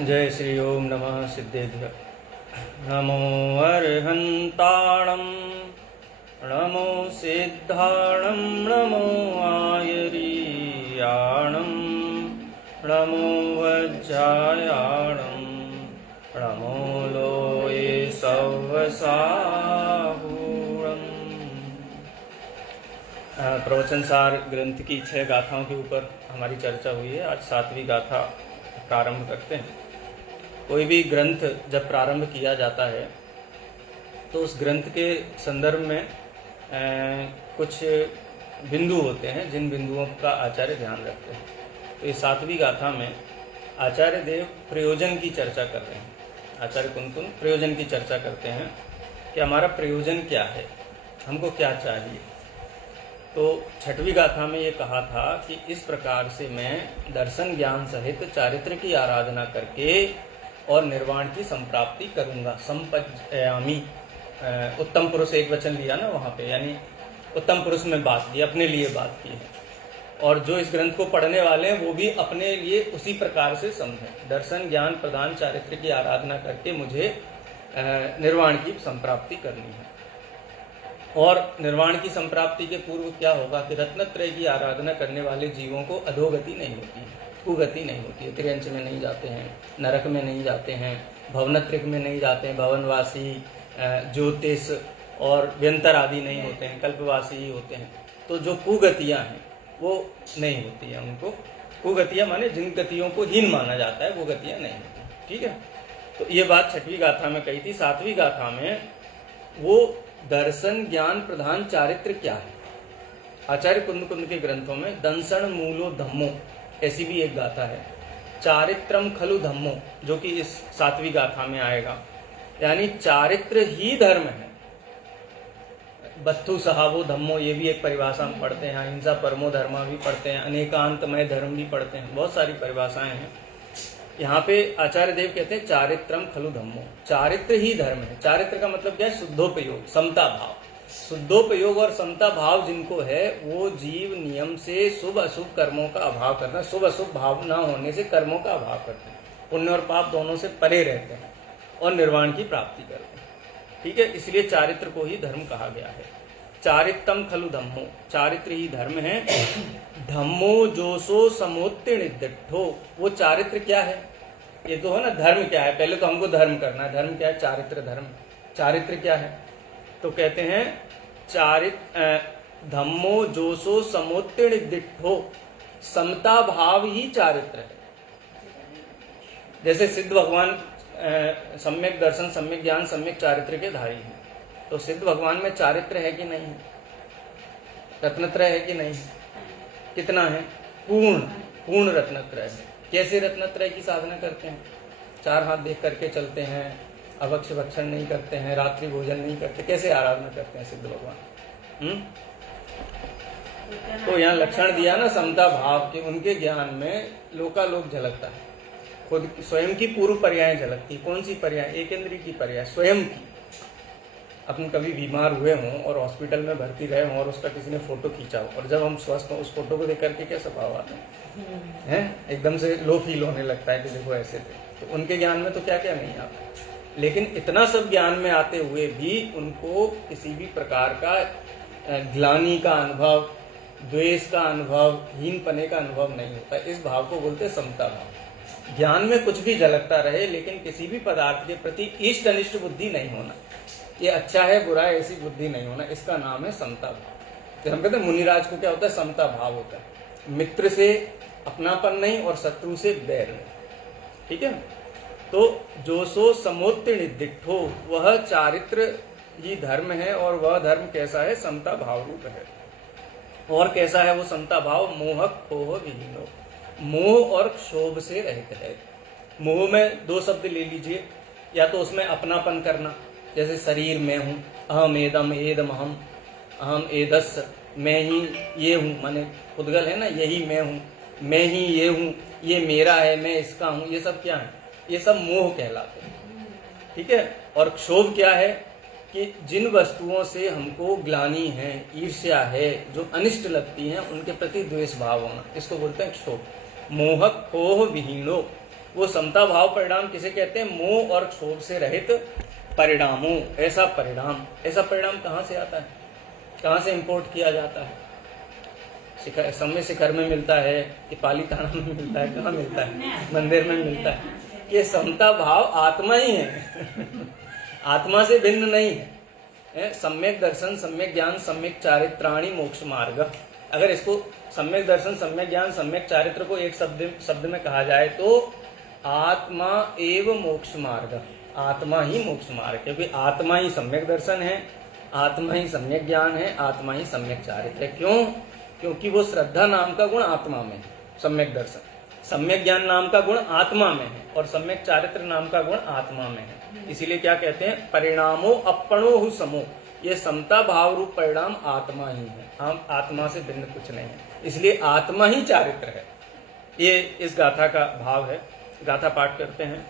जय श्री ओम नमः सिद्धेभ्य। नमो अर्हन्ताणं नमो सिद्धाणं नमो आयरीयाणं नमो वज्रायाणं नमो लोये सवसाहूणम्। प्रवचन सार ग्रंथ की 6 गाथाओं के ऊपर हमारी चर्चा हुई है। आज 7वीं गाथा प्रारंभ करते हैं। कोई भी ग्रंथ जब प्रारंभ किया जाता है तो उस ग्रंथ के संदर्भ में कुछ बिंदु होते हैं जिन बिंदुओं का आचार्य ध्यान रखते हैं। तो इस 7वीं गाथा में आचार्य देव प्रयोजन की चर्चा कर रहे हैं। आचार्य कुंतुन प्रयोजन की चर्चा करते हैं कि हमारा प्रयोजन क्या है, हमको क्या चाहिए। तो 6वीं गाथा में ये कहा था कि इस प्रकार से मैं दर्शन ज्ञान सहित चारित्र की आराधना करके और निर्वाण की संप्राप्ति करूंगा। संपज्यामि, उत्तम पुरुष एक वचन लिया ना वहाँ पे, यानी उत्तम पुरुष में बात की, अपने लिए बात की है। और जो इस ग्रंथ को पढ़ने वाले हैं वो भी अपने लिए उसी प्रकार से समझें। दर्शन ज्ञान प्रदान चारित्र की आराधना करके मुझे निर्वाण की संप्राप्ति करनी है। और निर्वाण की संप्राप्ति के पूर्व क्या होगा कि रत्नत्रय की आराधना करने वाले जीवों को अधोगति नहीं होती है, कुगति नहीं होती है। त्रियंच में नहीं जाते हैं, नरक में नहीं जाते हैं, भवनत्रिक में नहीं जाते हैं, भवनवासी, ज्योतिष और व्यंतर आदि नहीं होते हैं, कल्पवासी ही होते हैं। तो जो कुगतियाँ हैं वो नहीं होती हैं उनको। कुगतियाँ माने जिन गतियों को हीन माना जाता है वो गतियाँ नहीं होती। ठीक है, तो ये बात 6वीं गाथा में कही थी। 7वीं गाथा में वो दर्शन ज्ञान प्रधान चारित्र क्या है। आचार्य कुंद कुंद के ग्रंथों में दंसन मूलो धम्मो ऐसी भी एक गाथा है। चारित्रम खलु धम्मो, जो कि इस 7वीं गाथा में आएगा, यानी चारित्र ही धर्म है। बत्थु सहावो धम्मो, ये भी एक परिभाषा हम पढ़ते हैं। अहिंसा परमो धर्मा भी पढ़ते हैं, अनेकांतमय धर्म भी पढ़ते हैं, बहुत सारी परिभाषाएं हैं। यहाँ पे आचार्य देव कहते हैं चारित्रम खलु धम्मो, चारित्र ही धर्म है। चारित्र का मतलब क्या है? शुद्धोपयोग, समता भाव। शुद्धोपयोग और समता भाव जिनको है वो जीव नियम से शुभ अशुभ कर्मों का अभाव करते हैं। शुभ अशुभ भाव न होने से कर्मों का अभाव करते हैं, पुण्य और पाप दोनों से परे रहते हैं और निर्वाण की प्राप्ति करते हैं। ठीक है, इसलिए चारित्र को ही धर्म कहा गया है। चारित्रम खलु धम्मो, चारित्र ही धर्म है। धम्मो जोसो समोत्तीर्णिद्धो, वो चारित्र क्या है? ये तो है ना, धर्म क्या है? पहले तो हमको धर्म करना है। धर्म क्या है? चारित्र धर्म। चारित्र क्या है? तो कहते हैं धम्मो जोसो समोत्तीर्णिद्धो, समता भाव ही चारित्र है। जैसे सिद्ध भगवान सम्यक दर्शन, सम्यक ज्ञान, सम्यक चारित्र के धारी हैं। तो सिद्ध भगवान में चारित्र है कि नहीं? रत्नत्रय है कि नहीं? कितना है? पूर्ण रत्नत्रय है। कैसे रत्नत्रय की साधना करते हैं? 4 हाथ देख करके चलते हैं, अभक्ष भक्षण नहीं करते हैं, रात्रि भोजन नहीं करते। कैसे आराधना करते हैं सिद्ध भगवान? तो यहाँ लक्षण दिया ना समता भाव के, उनके ज्ञान में लोकालोक झलकता है। खुद स्वयं की पूर्व पर्याय झलकती। कौन सी पर्याय? एक इंद्रिय की पर्याय, स्वयं की। अपन कभी बीमार हुए हों और हॉस्पिटल में भर्ती रहे हों और उसका किसी ने फोटो खींचा हो, और जब हम स्वस्थ हों उस फोटो को देख करके कैसा भाव आता है? एकदम से लो फील होने लगता है कि देखो ऐसे थे। तो उनके ज्ञान में तो क्या क्या नहीं आता। लेकिन इतना सब ज्ञान में आते हुए भी उनको किसी भी प्रकार का ग्लानि का अनुभव, द्वेष का अनुभव, हीनपने का अनुभव नहीं होता। इस भाव को बोलते हैं समता भाव। ज्ञान में कुछ भी झलकता रहे लेकिन किसी भी पदार्थ के प्रति इष्ट अनिष्ट बुद्धि नहीं होना। ये अच्छा है बुरा है ऐसी बुद्धि नहीं होना, इसका नाम है समता भाव। तो हम कहते हैं मुनिराज को क्या होता है? समता भाव होता है। मित्र से अपनापन नहीं और शत्रु से बैर नहीं। ठीक है, तो जो सो समोत्तीर्णिद्धो, वह चारित्र ही धर्म है। और वह धर्म कैसा है? समता भाव रूप है। और कैसा है वो समता भाव? मोह खोह विहीनो, मोह और क्षोभ से रहित है। मोह में 2 शब्द ले लीजिए, या तो उसमें अपनापन करना, जैसे शरीर में हूँ, अहम एदम एदम अहम, अहम एदस, मैं ही ये हूँ, माने खुदगल है ना, यही मैं हूँ, मैं ही ये हूँ, ये मेरा है, मैं इसका हूँ। ये सब क्या है? ये सब मोह कहलाते हैं। ठीक है, और क्षोभ क्या है? कि जिन वस्तुओं से हमको ग्लानि है, ईर्ष्या है, जो अनिष्ट लगती हैं, उनके प्रति द्वेष भाव होना, इसको बोलते हैं क्षोभ। मोह खोह विहीनो, वो समता भाव परिणाम किसे कहते हैं? मोह और क्षोभ से रहित परिणामों। ऐसा परिणाम कहाँ से आता है, कहाँ से इंपोर्ट किया जाता है? समय शिखर में मिलता है कि पालीताना में मिलता है, कहाँ मिलता है? मंदिर में मिलता है। ये समता भाव आत्मा ही है आत्मा से भिन्न नहीं है। सम्यक दर्शन, सम्यक ज्ञान, सम्यक चारित्राणि मोक्ष मार्ग। अगर इसको सम्यक दर्शन, सम्यक ज्ञान, सम्यक चारित्र को एक शब्द में कहा जाए तो आत्मा एव मोक्ष मार्ग, आत्मा ही मोक्ष मार्ग, क्योंकि आत्मा ही सम्यक दर्शन है, आत्मा ही सम्यक ज्ञान है, आत्मा ही सम्यक चारित्र है। क्यों? क्योंकि वो श्रद्धा नाम का गुण आत्मा में है, सम्यक दर्शन, सम्यक ज्ञान नाम का गुण आत्मा में है और सम्यक चारित्र नाम का गुण आत्मा में है। इसीलिए क्या कहते हैं? परिणामो अपनो हु समो। ये समता भाव रूप परिणाम आत्मा ही है, हम आत्मा से भिन्न कुछ नहीं है, इसलिए आत्मा ही चारित्र है। ये इस गाथा का भाव है। गाथा पाठ करते हैं।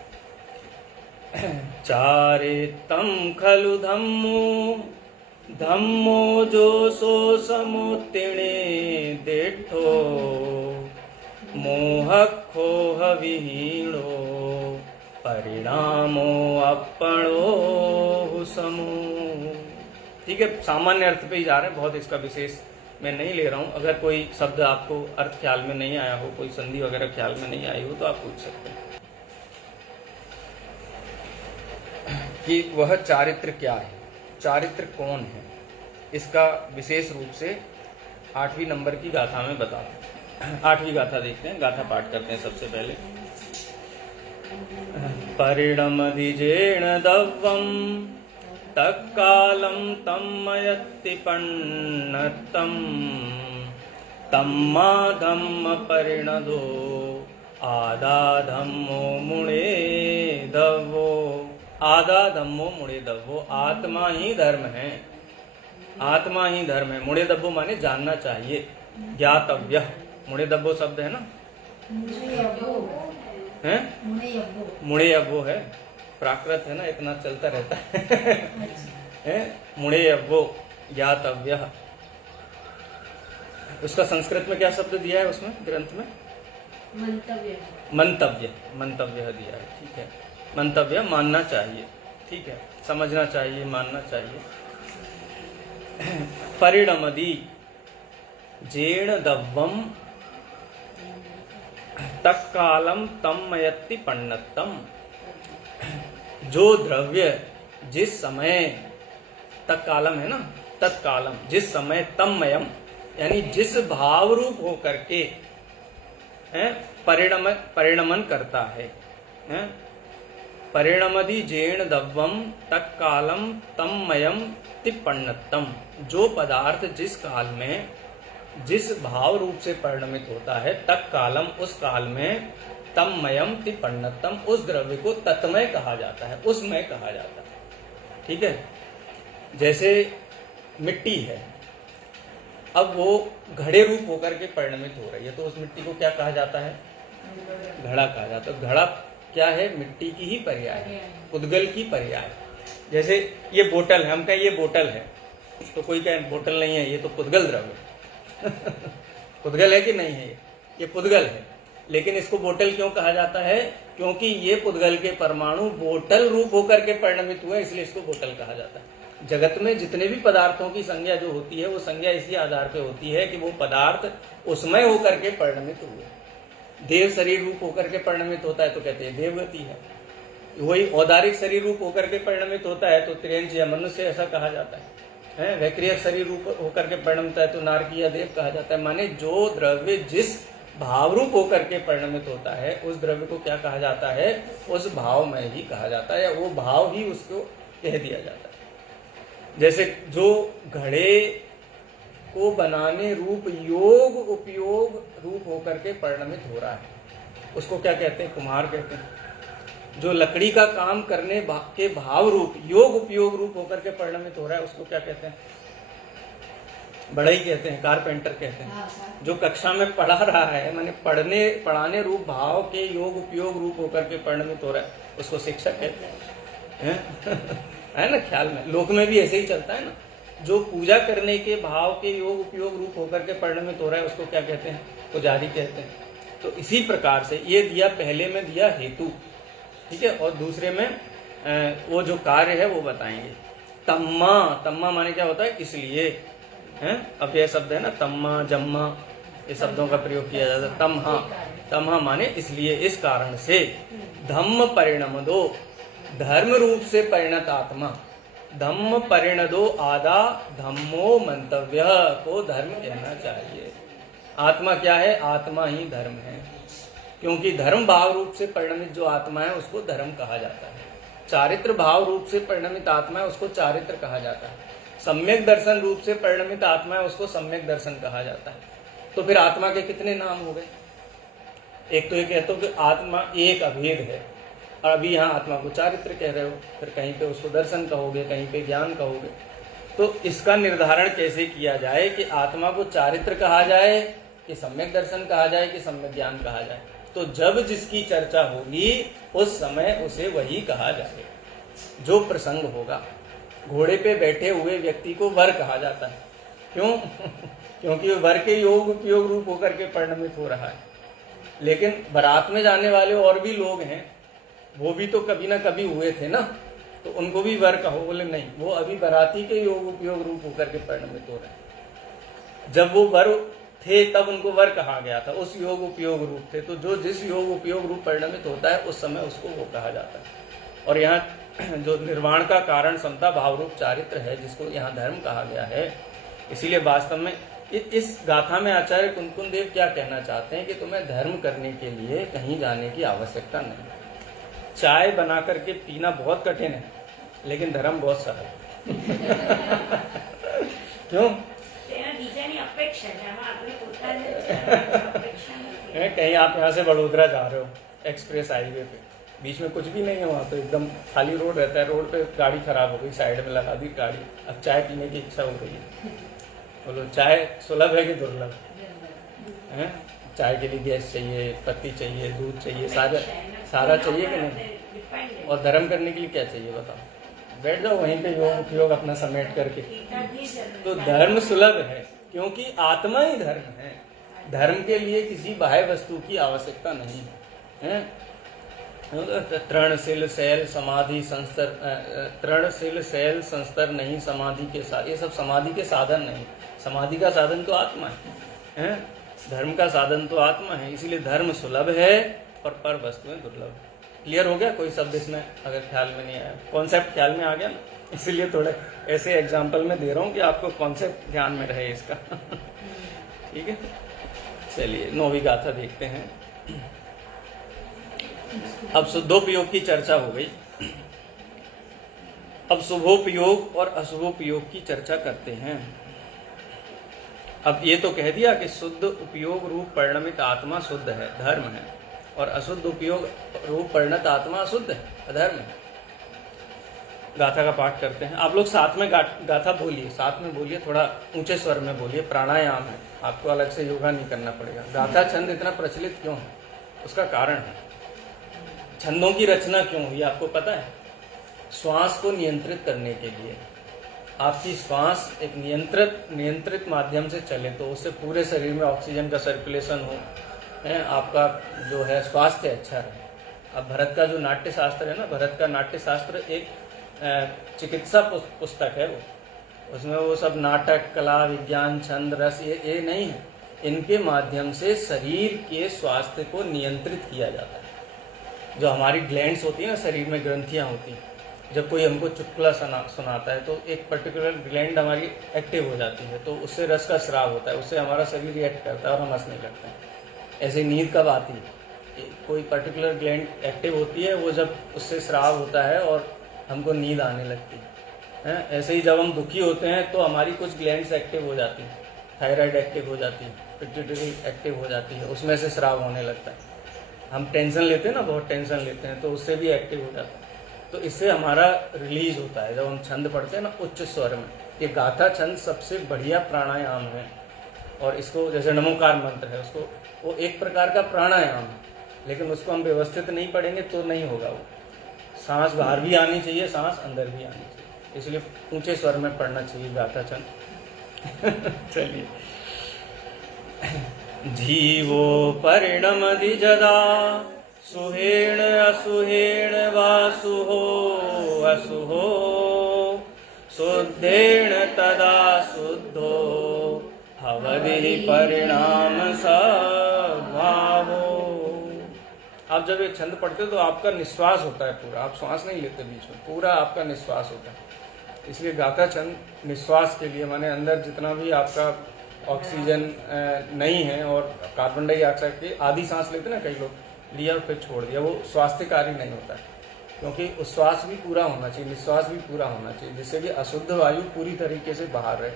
चारितम खलु धम्मो, धम्मो जो सो समुत्तिणे देठो, मोह खोह विहीणो, परिणामो अपणो समो। ठीक है, सामान्य अर्थ पे ही जा रहे हैं, बहुत इसका विशेष मैं नहीं ले रहा हूं। अगर कोई शब्द आपको अर्थ ख्याल में नहीं आया हो, कोई संधि वगैरह ख्याल में नहीं आई हो तो आप पूछ सकते हैं कि वह चारित्र क्या है, चारित्र कौन है। इसका विशेष रूप से 8वीं नंबर की गाथा में बताते हैं। 8वीं गाथा देखते हैं, गाथा पाठ करते हैं सबसे पहले। परिणमधिजेण दव्वम तत्कालं तम्मयत्ति पन्नत्तं, तम्मा धम्म परिणदो आदा धम्मो मुणे दव्वो। आदा धम्मो मुणे दव्वो, आत्मा ही धर्म है, आत्मा ही धर्म है। मुणे दब्बो माने जानना चाहिए, ज्ञातव्य। मुणे दब्बो शब्द है ना, है मुणे अब्बो है, प्राकृत है ना, इतना चलता रहता है मुणे अब्बो ज्ञातव्य। उसका संस्कृत में क्या शब्द दिया है उसमें ग्रंथ में? मंतव्य। मंतव्य दिया है, ठीक है। मंतव्य मानना चाहिए, ठीक है, समझना चाहिए, मानना चाहिए। परिणमदि जेण दव्वम तत्कालम तम्मयत्ति पन्नत्तम। जो द्रव्य जिस समय, तत्कालम है ना, तत्कालम जिस समय, तन्मयम यानी जिस भाव रूप होकर के परिणमन करता है। परिणमदि जेण दव्वम तत्कालम तन्मयम तिपन्नतम। जो पदार्थ जिस काल में जिस भाव रूप से परिणमित होता है, तत्कालम उस काल में, तन्मयम तिपन्नतम उस द्रव्य को तत्मय कहा जाता है, उसमय कहा जाता है। ठीक है, जैसे मिट्टी है, अब वो घड़े रूप होकर के परिणमित हो रही है तो उस मिट्टी को क्या कहा जाता है? घड़ा कहा जाता है। घड़ा क्या है? मिट्टी की ही पर्याय है, उद्गल की पर्याय। जैसे ये बोतल है, हम कहें ये बोतल है तो कोई कहे बोतल नहीं है, ये तो पुद्गल द्रव्य पुद्गल है कि नहीं है? ये पुद्गल है, लेकिन इसको बोतल क्यों कहा जाता है? क्योंकि ये पुद्गल के परमाणु बोतल रूप होकर के परिणमित हुए, इसलिए इसको बोतल कहा जाता है। जगत में जितने भी पदार्थों की संज्ञा जो होती है वो संज्ञा इसी आधार पे होती है कि वो पदार्थ उसमय होकर के परिणमित हुए। देव शरीर रूप होकर के परिणमित होता है तो कहते हैं देवगति है। वही औदारिक शरीर रूप होकर के परिणमित होता है तो त्रियंच या मनुष्य ऐसा कहा जाता है। वैक्रियक शरीर रूप होकर के परिणमित है तो नारकी या देव कहा जाता है। माने जो द्रव्य जिस भाव रूप होकर के परिणमित होता है उस द्रव्य को क्या कहा जाता है? उस भाव में ही कहा जाता है, या वो भाव ही उसको कह दिया जाता है। जैसे जो घड़े को बनाने रूप योग उपयोग रूप होकर के परिणमित हो रहा है उसको क्या कहते हैं? कुम्हार कहते हैं। जो लकड़ी का काम करने के भाव रूप योग उपयोग रूप होकर के परिणमित हो रहा है उसको क्या कहते हैं? बढ़ई कहते हैं, कारपेंटर कहते हैं। जो कक्षा में पढ़ा रहा है, माने पढ़ाने रूप भाव के योग उपयोग रूप होकर के परिणमित हो रहा है उसको शिक्षक कहते हैं है ना? ख्याल में लोक में भी ऐसे ही चलता है ना। जो पूजा करने के भाव के योग उपयोग रूप होकर के परिणमित हो रहा है उसको क्या कहते हैं? पुजारी कहते हैं। तो इसी प्रकार से ये दिया, पहले में दिया हेतु, ठीक है, और दूसरे में वो जो कार्य है वो बताएंगे। तम्मा, तम्मा माने क्या होता है, इसलिए है। अब यह शब्द है ना, तम्मा जम्मा, ये शब्दों का प्रयोग किया जाता है। तमहा, तमहा माने इसलिए, इस कारण से। धम्म परिणमदो, धर्म रूप से परिणत आत्मा। धम्म परिणदो आदा धम्मो मंतव्य को धर्म कहना चाहिए। आत्मा क्या है, आत्मा ही धर्म है, क्योंकि धर्म भाव रूप से परिणमित जो आत्मा है उसको धर्म कहा जाता है। चारित्र भाव रूप से परिणमित आत्मा है उसको चारित्र कहा जाता है। सम्यक दर्शन रूप से परिणमित आत्मा है उसको सम्यक दर्शन कहा जाता है। तो फिर आत्मा के कितने नाम हो गए? एक तो ये कहते हो कि आत्मा एक अभेद है, और अभी यहाँ आत्मा को चारित्र कह रहे हो, फिर कहीं पे उसको दर्शन कहोगे, कहीं पे ज्ञान कहोगे। तो इसका निर्धारण कैसे किया जाए कि आत्मा को चारित्र कहा जाए कि सम्यक दर्शन कहा जाए कि सम्यक ज्ञान कहा जाए? तो जब जिसकी चर्चा होगी उस समय उसे वही कहा जाए जो प्रसंग होगा। घोड़े पे बैठे हुए व्यक्ति को वर कहा जाता है, क्यों? क्योंकि वर के योग उपयोग रूप होकर के परिणमित हो रहा है। लेकिन बारात में जाने वाले और भी लोग हैं, वो भी तो कभी ना कभी हुए थे ना, तो उनको भी वर कहो। बोले नहीं, वो अभी बाराती के योग उपयोग रूप होकर के परिणमित हो रहे हैं। जब वो वर थे तब उनको वर कहा गया था, उस योग उपयोग रूप थे। तो जो जिस योग उपयोग रूप परिणमित होता है उस समय उसको वो कहा जाता है। और यहाँ जो निर्वाण का कारण समता भाव रूप चारित्र है, जिसको यहाँ धर्म कहा गया है, इसीलिए वास्तव में इस गाथा में आचार्य कुंकुन देव क्या कहना चाहते हैं कि तुम्हें धर्म करने के लिए कहीं जाने की आवश्यकता नहीं। चाय बना करके पीना बहुत कठिन है, लेकिन धर्म बहुत सरल। क्यों? कहीं आप यहाँ से बड़ोदरा जा रहे हो एक्सप्रेस हाईवे पे, बीच में कुछ भी नहीं है, वहाँ तो एकदम खाली रोड रहता है। रोड पे गाड़ी खराब हो गई, साइड में लगा दी गाड़ी, अब चाय पीने की इच्छा हो रही है। बोलो चाय सुलभ है कि दुर्लभ है? चाय के लिए गैस चाहिए, पत्ती चाहिए, दूध चाहिए, सारा चाहिए कि नहीं? और धर्म करने के लिए क्या चाहिए बताओ? बैठ जाओ वहीं पे योग उपयोग अपना समेट करके। तो धर्म सुलभ है क्योंकि आत्मा ही धर्म है। धर्म के लिए किसी बाह्य वस्तु की आवश्यकता नहीं है। तृणशील शैल समाधि संस्तर, तृणशील शैल संस्तर नहीं समाधि के साथ, ये सब समाधि के साधन नहीं। समाधि का साधन तो आत्मा है, धर्म का साधन तो आत्मा है। इसीलिए धर्म सुलभ है और पर वस्तुएं दुर्लभ। क्लियर हो गया? कोई शब्द इसमें अगर ख्याल में नहीं आया, कॉन्सेप्ट ख्याल में आ गया ना? इसीलिए थोड़े ऐसे एग्जाम्पल में दे रहा हूँ कि आपको कॉन्सेप्ट ध्यान में रहे इसका। ठीक है, चलिए 9वीं गाथा देखते हैं। अब शुद्धोपयोग की चर्चा हो गई, अब शुभोपयोग और अशुभोपयोग की चर्चा करते हैं। अब ये तो कह दिया कि शुद्ध उपयोग रूप परिणमित आत्मा शुद्ध है, धर्म है, और अशुद्ध उपयोग रूप परिणत आत्मा अशुद्ध है, अधर्म है। गाथा का पाठ करते हैं। आप लोग साथ में गाथा बोलिए, साथ में बोलिए, थोड़ा ऊंचे स्वर में बोलिए। प्राणायाम है, आपको अलग से योगा नहीं करना पड़ेगा। गाथा छंद इतना प्रचलित क्यों है? उसका कारण है। छंदों की रचना क्यों हुई आपको पता है? श्वास को नियंत्रित करने के लिए। आपकी श्वास एक नियंत्रित माध्यम से चले तो उससे पूरे शरीर में ऑक्सीजन का सर्कुलेशन हो, आपका जो है स्वास्थ्य अच्छा रहे। अब भरत का जो नाट्य शास्त्र है ना, भरत का नाट्य शास्त्र एक चिकित्सा पुस्तक है। वो उसमें वो सब नाटक, कला, विज्ञान, छंद, रस ये नहीं है। इनके माध्यम से शरीर के स्वास्थ्य को नियंत्रित किया जाता है। जो हमारी ग्लैंड्स होती है ना, शरीर में ग्रंथियां होती हैं, जब कोई हमको चुटकुला सुनाता है तो एक पर्टिकुलर ग्लैंड हमारी एक्टिव हो जाती है, तो उससे रस का स्राव होता है, उससे हमारा शरीर रिएक्ट करता है और हम हंसने लगते हैं। ऐसे नींद कब आती है? कोई पर्टिकुलर ग्लैंड एक्टिव होती है, वो जब उससे स्राव होता है और हमको नींद आने लगती है। ऐसे ही जब हम दुखी होते हैं तो हमारी कुछ ग्लैंड्स एक्टिव हो जाती हैं, थायराइड एक्टिव हो जाती है, पिट्यूटरी एक्टिव हो जाती है, उसमें से स्राव होने लगता है। हम टेंशन लेते हैं ना, बहुत टेंशन लेते हैं तो उससे भी एक्टिव हो जाता है। तो इससे हमारा रिलीज होता है जब हम छंद पढ़ते हैं ना उच्च स्वर में। ये गाथा छंद सबसे बढ़िया प्राणायाम है, और इसको जैसे नमोकार मंत्र है, उसको वो एक प्रकार का प्राणायाम है, लेकिन उसको हम व्यवस्थित नहीं पढ़ेंगे तो नहीं होगा। वो सांस बाहर भी आनी चाहिए, सांस अंदर भी आनी चाहिए, इसलिए ऊंचे स्वर में पढ़ना चाहिए गाथा छंद। चलिए जीवो परिणमति जदा सुहेण असुहेण वासुहो असुहो शुद्धेण तदा शुद्धो भवति परिणाम स्वभावो। आप जब एक छंद पढ़ते हो तो आपका निश्वास होता है पूरा, आप श्वास नहीं लेते बीच में, पूरा आपका निश्वास होता है। इसलिए गाथा छंद निश्वास के लिए, माने अंदर जितना भी आपका ऑक्सीजन नहीं है और कार्बन डाइऑक्साइड की आधी सांस लेते ना कई लोग, लिया और फिर छोड़ दिया, वो स्वास्थ्यकारी नहीं होता है। क्योंकि उच्छ्वास भी पूरा होना चाहिए, निश्वास भी पूरा होना चाहिए, जिससे कि अशुद्ध वायु पूरी तरीके से बाहर रहे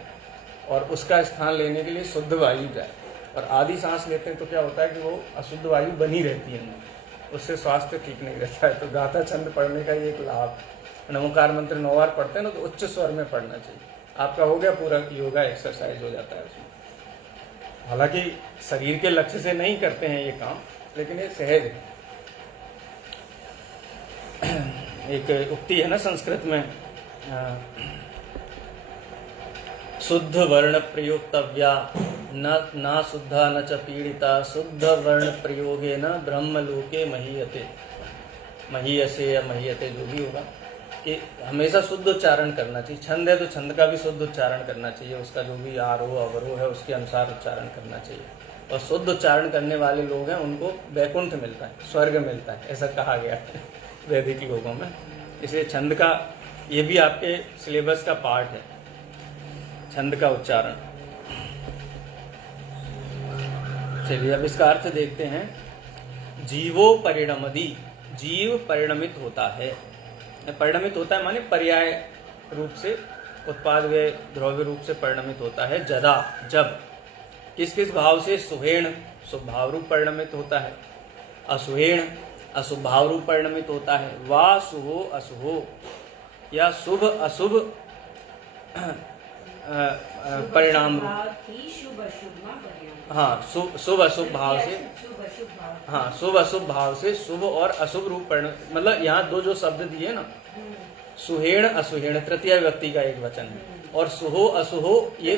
और उसका स्थान लेने के लिए शुद्ध वायु जाए। और आधी सांस लेते हैं तो क्या होता है कि वो अशुद्ध वायु बनी रहती है, उससे स्वास्थ्य ठीक नहीं रहता है। तो गाथा छंद पढ़ने का ये एक लाभ, नमोकार मंत्र 9 बार पढ़ते हैं ना, तो उच्च स्वर में पढ़ना चाहिए। आपका हो गया पूरा योगा एक्सरसाइज हो जाता है उसमें। हालांकि शरीर के लक्ष्य से नहीं करते हैं ये काम, लेकिन ये सहज है। एक उक्ति है ना संस्कृत में, शुद्ध वर्ण प्रयोक्तव्या न शुद्धा न च पीड़िता, शुद्ध वर्ण प्रयोगे न ब्रह्मलोके महीयते। महीयसे या महीयते जो भी होगा, कि हमेशा शुद्ध उच्चारण करना चाहिए। छंद है तो छंद का भी शुद्ध उच्चारण करना चाहिए, उसका जो भी आरोह अवरोह है उसके अनुसार उच्चारण करना चाहिए। और शुद्ध उच्चारण करने वाले लोग हैं उनको वैकुंठ मिलता है, स्वर्ग मिलता है, ऐसा कहा गया है वैदिक लोगों में। इसलिए छंद का ये भी आपके सिलेबस का पार्ट है, छंद का उच्चारण। चलिए अब इसका अर्थ देखते हैं। जीवो परिणमति, जीव परिणमित होता है। परिणमित होता है माने पर्याय रूप से, उत्पाद व द्रव्य रूप से परिणमित होता है। जदा, जब, किस किस भाव से? सुहेण, शुभ भाव रूप परिणमित होता है। असुहेण, अशुभ भाव रूप परिणमित होता है। वा सुहो असुहो, या शुभ अशुभ परिणाम रूप। हाँ, शुभ अशुभ भाव से, हाँ शुभ अशुभ भाव से शुभ और अशुभ रूप परिणाम। मतलब यहाँ दो जो शब्द दिए ना, सुहेण असुहेण तृतीय व्यक्ति का एक वचन है, और सुहो असुहो ये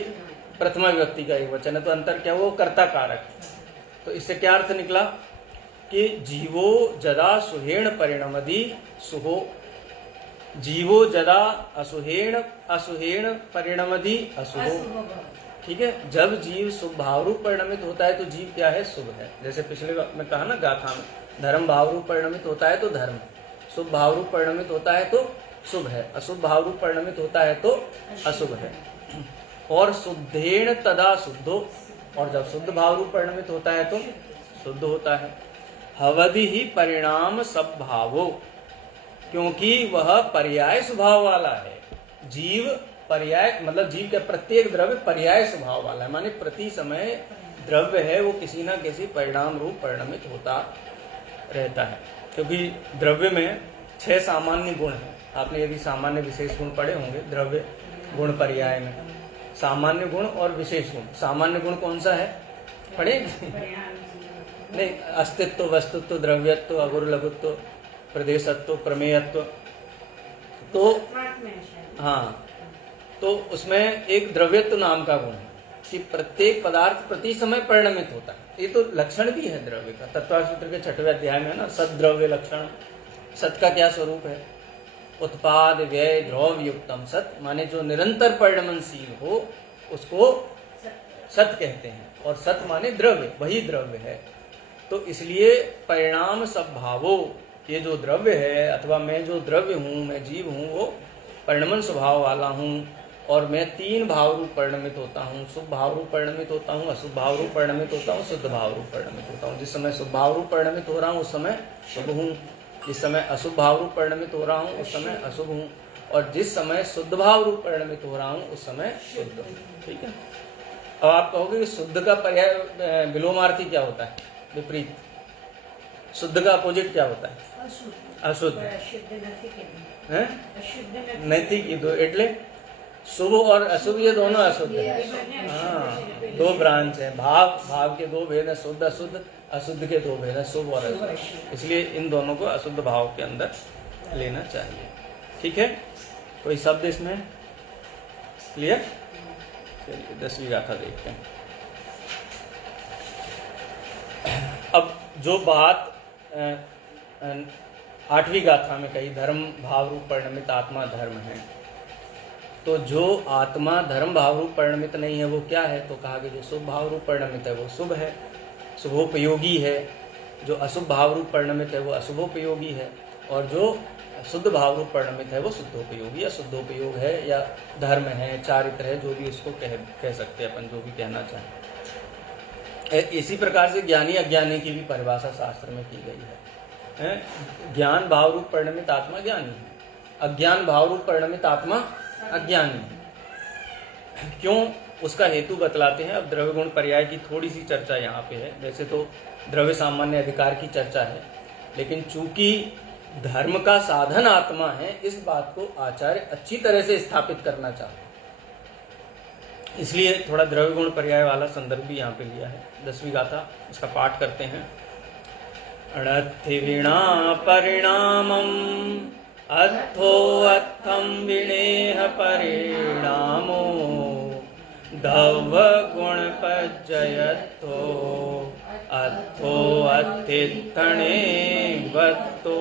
प्रथमा व्यक्ति का एक वचन है। तो अंतर क्या, वो कर्ता कारक। तो इससे क्या अर्थ निकला कि जीवो जदा सुहेण परिणमति सुहो, जीवो जदा असुहेण असुहेण परिणमति अशुभो। ठीक है, जब जीव शुभ भाव रूप परिणमित होता है तो जीव क्या है? शुभ है। जैसे पिछले वक्त में कहा ना गाथा में, धर्म भाव रूप परिणमित होता है तो धर्म, शुभ भाव रूप परिणमित होता है तो शुभ है, अशुभ भाव रूप परिणमित होता है तो अशुभ है। और शुद्धेण तदा शुद्धो, और जब शुद्ध भाव रूप परिणमित होता है तो शुद्ध होता है। हवदि ही परिणाम सब भावो, क्योंकि वह पर्याय स्वभाव वाला है। जीव पर्याय, मतलब जीव का प्रत्येक द्रव्य पर्याय स्वभाव वाला है, माने प्रति समय द्रव्य है वो किसी ना किसी परिणाम रूप परिणमित होता रहता है। क्योंकि द्रव्य में 6 सामान्य गुण है। आपने यदि सामान्य विशेष गुण पढ़े होंगे द्रव्य गुण पर्याय में, सामान्य गुण और विशेष गुण। सामान्य गुण कौन सा है? पढ़े नहीं, अस्तित्व, वस्तुत्व, द्रव्यत्व, अगुर लघुत्व, प्रदेशत्व, प्रमेयत्व। तो हाँ, तो उसमें एक द्रव्यत्व नाम का गुण है कि प्रत्येक पदार्थ प्रति समय परिणमित होता है। ये तो लक्षण भी है द्रव्य का। तत्वसूत्र के 6वें अध्याय में है ना, सत द्रव्य लक्षण। सत का क्या स्वरूप है? उत्पाद व्यय द्रव्य युक्तम सत, माने जो निरंतर परिणमनशील हो उसको सत कहते हैं। और सत माने द्रव्य, वही द्रव्य है। तो इसलिए परिणाम सब भावो, ये जो द्रव्य है अथवा मैं जो द्रव्य हूँ, मैं जीव हूँ, वो परिणमन स्वभाव वाला हूँ। और मैं 3 भाव रूप परिणमित होता हूँ, शुभ भाव रूप परिणमित होता हूँ, अशुभ भाव रूप परिणमित होता हूँ, शुद्ध भाव रूप परिणमित होता हूँ। जिस समय शुभ भाव रूप परिणमित हो रहा हूँ उस समय शुभ हूँ, जिस समय अशुभ भाव रूप परिणमित हो रहा हूँ उस समय अशुभ हूँ, और जिस समय शुद्ध भाव रूप परिणमित हो रहा हूँ उस समय शुद्ध हूँ। ठीक है। अब आप कहोगे कि शुद्ध का पर्याय विलोमार्थी क्या होता है? विपरीत। शुद्ध का अपोजिट क्या होता है? अशुद्ध। नैतिक ये दो, એટલે शुभ और अशुभ ये दोनों अशुद्ध है। हाँ, 2 ब्रांच है। भाव के 2 भेद है, शुद्ध अशुद्ध, अशुद्ध के 2 भेद है, शुभ और अशुभ। इसलिए इन दोनों को अशुद्ध भाव के अंदर लेना चाहिए। ठीक है, कोई शब्द इसमें क्लियर? चलिए 10वीं गाथा देखते हैं। जो बात 8वीं गाथा में कही, धर्म भाव रूप परिणमित आत्मा धर्म है, तो जो आत्मा धर्म भाव रूप परिणमित नहीं है वो क्या है? तो कहा कि जो शुभ भाव रूप परिणमित है वो शुभ है, शुभोपयोगी है। जो अशुभ भाव रूप परिणमित है वो अशुभोपयोगी है, और जो शुद्ध भाव रूप परिणमित है वो शुद्धोपयोगी या शुद्धोपयोग है, या धर्म है, चारित्र है, जो भी उसको कह सकते हैं अपन, जो भी कहना चाहें। इसी प्रकार से ज्ञानी अज्ञानी की भी परिभाषा शास्त्र में की गई है। ज्ञान भाव रूप परिणमित आत्मा ज्ञानी है, अज्ञान भाव रूप परिणमित आत्मा अज्ञानी है। क्यों? उसका हेतु बतलाते हैं। अब द्रव्य गुण पर्याय की थोड़ी सी चर्चा यहाँ पे है। वैसे तो द्रव्य सामान्य अधिकार की चर्चा है, लेकिन चूंकि धर्म का साधन आत्मा है, इस बात को आचार्य अच्छी तरह से स्थापित करना चाहते हैं, इसलिए थोड़ा द्रव्य गुण पर्याय वाला संदर्भ भी यहाँ पे लिया है। 10वीं गाथा, इसका पाठ करते हैं। अणत्थि वीणा परिणामम अर्थो अर्थम विनेह परिणामो धव गुण पज्जयत्थो अर्थो अत्थित्थणे वत्तो।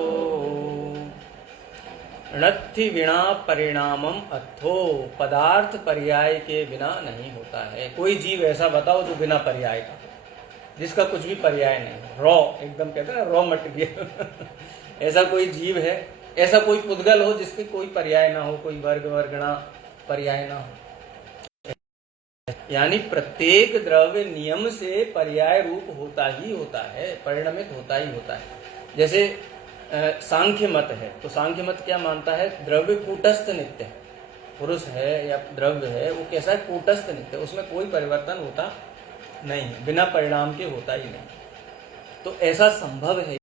णत्थि विना परिणामम अर्थो, पदार्थ पर्याय के बिना नहीं होता है। कोई जीव ऐसा बताओ जो बिना पर्याय का, जिसका कुछ भी पर्याय नहीं, रॉ एकदम कहते हैं रॉ मटेरियल ऐसा कोई जीव है, ऐसा कोई पुद्गल हो जिसके कोई पर्याय ना हो, कोई वर्ग वर्गणा पर्याय ना हो। यानी प्रत्येक द्रव्य नियम से पर्याय रूप होता ही होता है, परिणमित होता ही होता है। जैसे सांख्य मत है, तो सांख्य मत क्या मानता है? द्रव्य कूटस्थ नित्य है, पुरुष है या द्रव्य है वो कैसा है? कूटस्थ नित्य, उसमें कोई परिवर्तन होता नहीं है, बिना परिणाम के होता ही नहीं। तो ऐसा संभव है